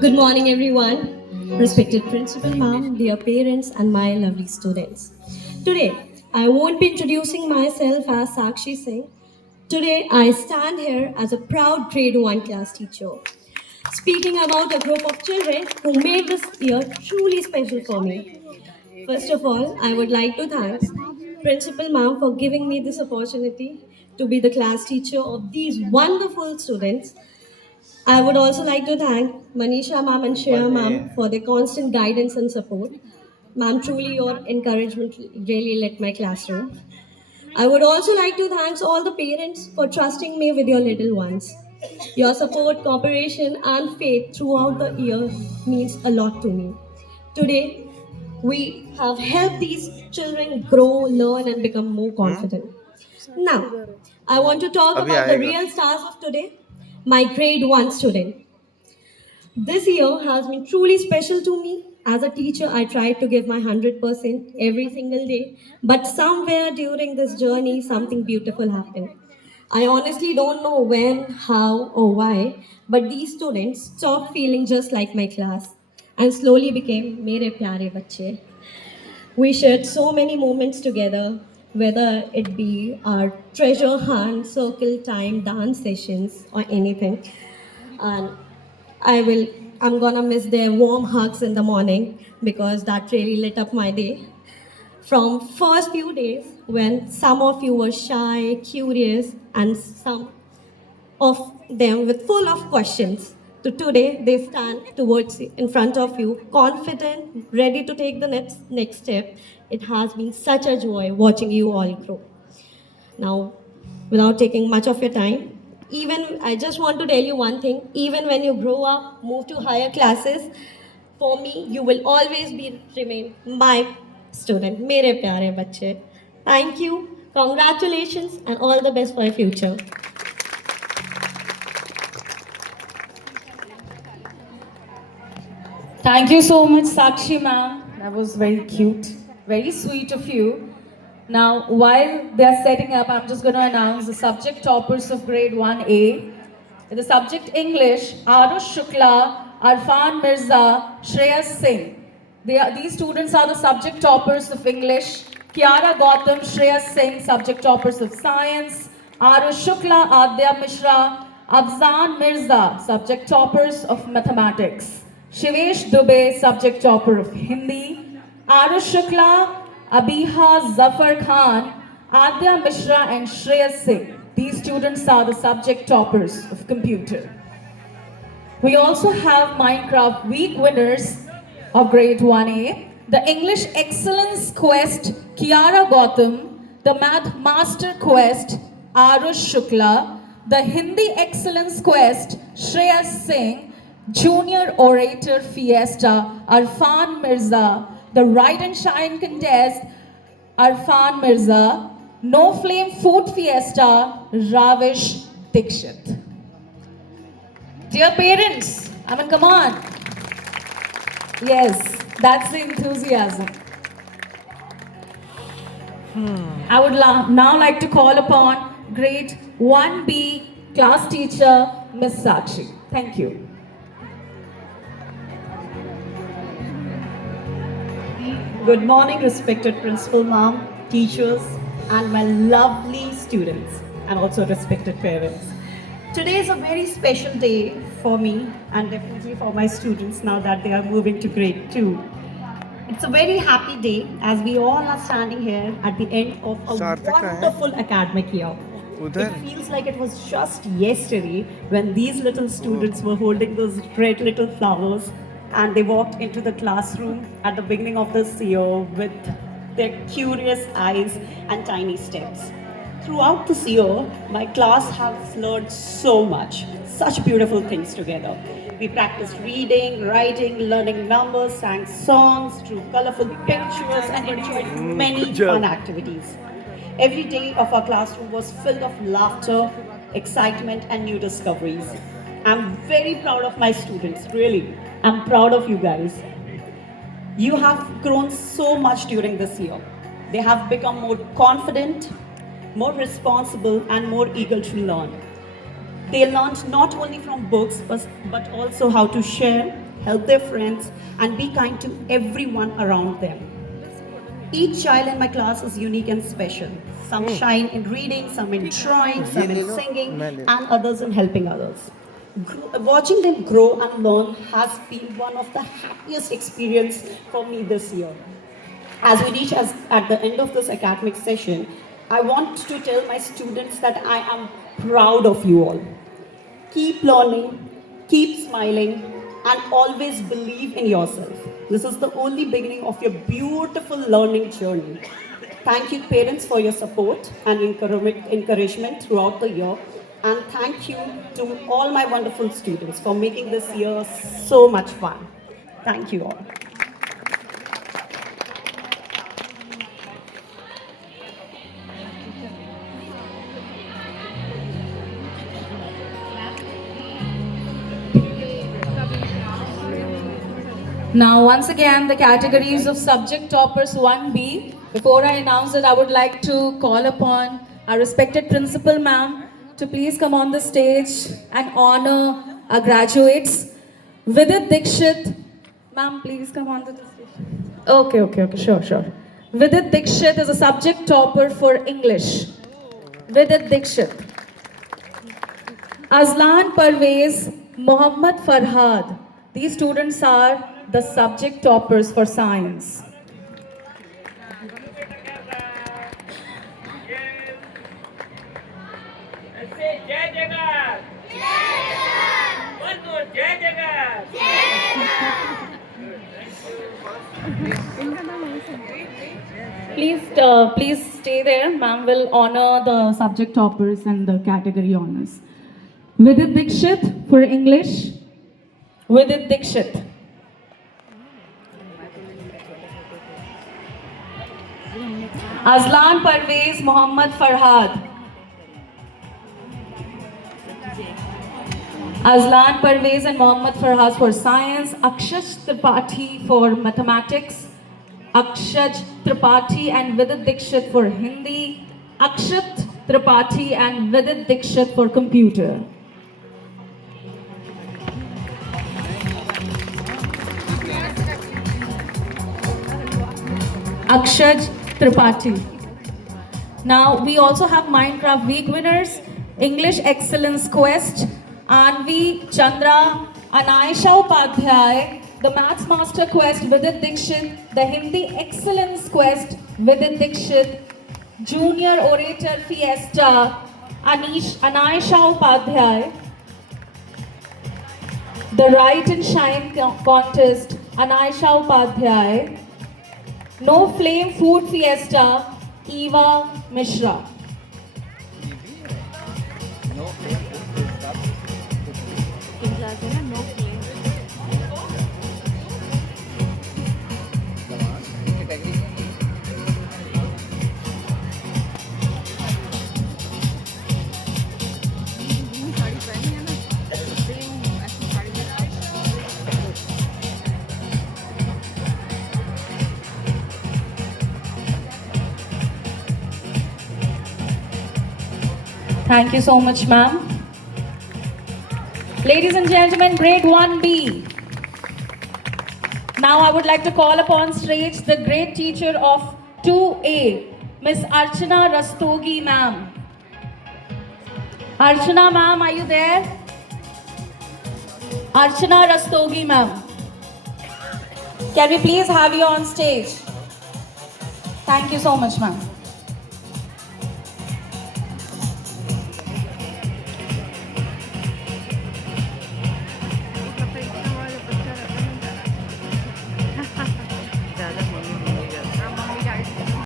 Good morning, everyone. Respected principal, ma'am, dear parents, and my lovely students. Today, I won't be introducing myself as Sakshi Singh. Today, I stand here as a proud grade 1 class teacher, speaking about a group of children who made this year truly special for me. First of all, I would like to thank Principal Ma'am for giving me this opportunity to be the class teacher of these wonderful students. I would also like to thank Manisha ma'am and Shreya ma'am for their constant guidance and support. Ma'am, truly your encouragement really lit my classroom. I would also like to thank all the parents for trusting me with your little ones. Your support, cooperation, and faith throughout the year means a lot to me. Today, we have helped these children grow, learn, and become more confident. Now, I want to talk अभी about the आएगा. real stars of today, my grade 1 student. This year has been truly special to me. As a teacher, I tried to give my 100% every single day, but somewhere during this journey, something beautiful happened. I honestly don't know when, how, or why, but these students stopped feeling just like my class and slowly became mere pyare bachche. We shared so many moments together, whether it be our treasure hunt, circle time, dance sessions, or anything. And I will, I'm gonna miss their warm hugs in the morning because that really lit up my day. From first few days when some of you were shy, curious, and some of them with full of questions. To today, they stand towards in front of you, confident, ready to take the next step. It has been such a joy watching you all grow. Now, without taking much of your time, even I just want to tell you one thing. Even when you grow up, move to higher classes, for me, you will always be remain my student. Mere pyare bachche. Thank you. Congratulations and all the best for your future. Thank you so much, Sakshi ma'am. That was very cute, very sweet of you. Now, while they're setting up, I'm just going to announce the subject toppers of grade 1A. The subject English, Arush Shukla, Arfan Mirza, Shreyas Singh. These students are the subject toppers of English. Kiara Gautam, Shreyas Singh, subject toppers of Science. Arush Shukla, Adya Mishra, Afzan Mirza, subject toppers of Mathematics. Shivesh Dubey, subject topper of Hindi. Arush Shukla, Abiha Zafar Khan, Adya Mishra and Shreyas Singh. These students are the subject toppers of computer. We also have Minecraft Week winners of grade 1A, the English Excellence Quest Kiara Gautam, the Math Master Quest Arush Shukla, the Hindi Excellence Quest Shreyas Singh, Junior Orator Fiesta Arfan Mirza, the Ride and Shine Contest Arfan Mirza, No Flame Food Fiesta Ravish Dikshit. Dear parents, I mean, come on. Yes, that's the enthusiasm. I would now like to call upon grade 1B class teacher, Miss Sakshi. Thank you. Good morning, respected principal ma'am, teachers, and my lovely students, and also respected parents. Today is a very special day for me and definitely for my students now that they are moving to grade 2. It's a very happy day as we all are standing here at the end of a सार्थक कहाँ है? wonderful academic year. उधर? It feels like it was just yesterday when these little students were holding those red little flowers and they walked into the classroom at the beginning of this year with their curious eyes and tiny steps. Throughout this year, my class has learned so much, such beautiful things together. We practiced reading, writing, learning numbers, sang songs, drew colorful pictures, and enjoyed many Good job. fun activities. Every day of our classroom was filled of laughter, excitement, and new discoveries. I'm very proud of my students, really. I'm proud of you guys. You have grown so much during this year. They have become more confident, more responsible, and more eager to learn. They learned not only from books, but also how to share, help their friends, and be kind to everyone around them. Each child in my class is unique and special. Some shine in reading, some in drawing, some in singing, and others in helping others. Watching them grow and learn has been one of the happiest experience for me this year. As we reach at the end of this academic session, I want to tell my students that I am proud of you all. Keep learning, keep smiling, and always believe in yourself. This is the only beginning of your beautiful learning journey. Thank you, parents, for your support and encouragement throughout the year. And thank you to all my wonderful students for making this year so much fun. Thank you all. Now, once again, the categories of subject toppers 1B. Before I announce it, I would like to call upon our respected principal, ma'am, to please come on the stage and honor our graduates. Vidit Dikshit, ma'am, please come on to the stage. Okay, sure. Vidit Dikshit is a subject topper for English. Vidit Dikshit. Azlan Parvez, Mohammad Farhad. These students are the subject toppers for science. Say Jai Jagat. One more Jai Jagat. Please stay there. Ma'am will honor the subject toppers and the category honors. Vidit Dikshit for English. Vidit Dikshit. Azlan Parvez Mohammad Farhad. Azlan Parvez and Mohammad Farhad for science. Akshaj Tripathi for mathematics. Akshaj Tripathi and Vidit Dikshit for Hindi. Akshat Tripathi and Vidit Dikshit for computer. Akshaj Tripathi. Now we also have Minecraft Week winners, English Excellence Quest, Anvi Chandra, Anaisha Upadhyay, the Maths Master Quest Vidit Dikshit, the Hindi Excellence Quest Vidit Dikshit, Junior Orator Fiesta, Anaisha Upadhyay, the Write and Shine Contest, Anaisha Upadhyay, No Flame Food Fiesta, Eva Mishra. Thank you so much, ma'am. Ladies and gentlemen, grade 1B. Now I would like to call upon stage the great teacher of 2A, Miss Archana Rastogi, ma'am. Archana, ma'am, are you there? Archana Rastogi, ma'am. Can we please have you on stage? Thank you so much, ma'am.